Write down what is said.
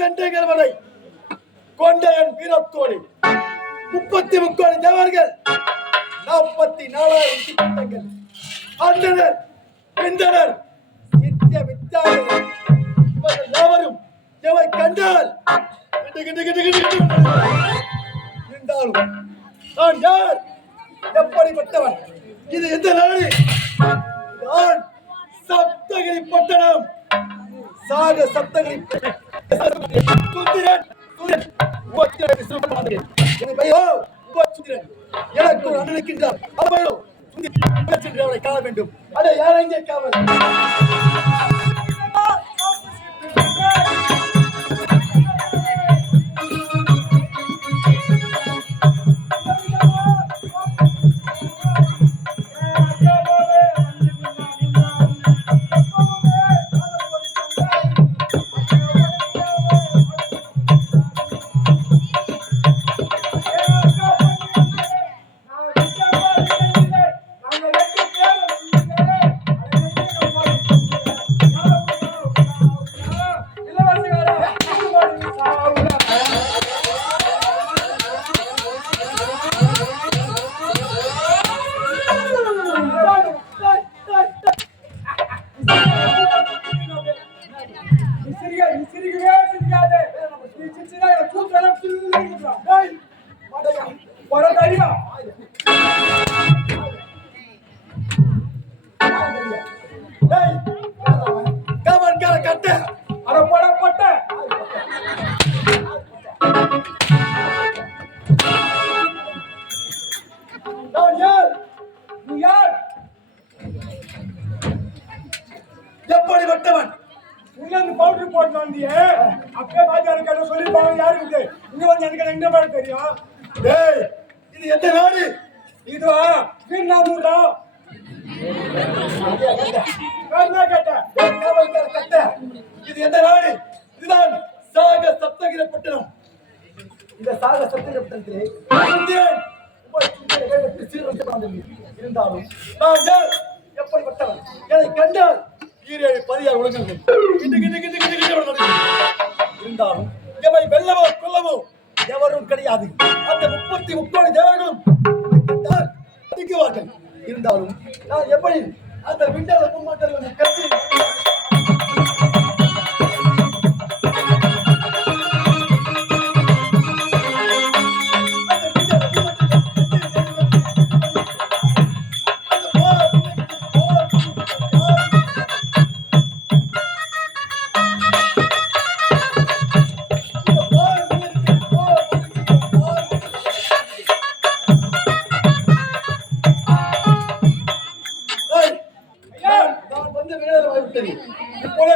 சென்றீர்கள் வரை கொண்ட என் வீரத்தோடு 33 தேவர்கள் 44,000 திட்டங்கள் அந்தனர் பிந்தனர் நித்திய வித்தாளர்கள் இவர்கள் யாவரும் எவை கண்டால் இருந்தாலும் நான் யார், எப்படிப்பட்டவன், இது எந்த நாடு? நான் சப்தகிரி பட்டணம் சாக சப்தகிரி எனக்கு ஒரு அண்ணன் இருக்கின்றார். அவனை காண வேண்டும். அட யார் எங்கே காவல்? எப்படிப்பட்டவன்? பவுடர் போட்டு வந்திய அப்பே பாஜக சொல்லி யாருக்கு இங்க வந்து எனக்கு எங்க மேல தெரியும்? டேய், இது எந்த நாடு? இதுவா வீணாமூடா இது எந்த நாடு? இதுதான் சாக சப்தகிரி பட்டணம். இந்த சாக சப்தகிரி பட்டணத்திலே இருந்தாலும் நான் யார், எப்படிப்பட்டவன், என்னை கண்டால் ஈரேழு பதியார் உலகங்கள் இருந்தாலும் எவை வெல்லவோ கொல்லவோ எவரும் கிடையாது. அந்த 33 தேவர்களும் அடிக்குவார்கள். இருந்தாலும் நான் எப்படி அந்த விண்டால மும்மாட்டங்களை கட்டி இப்போது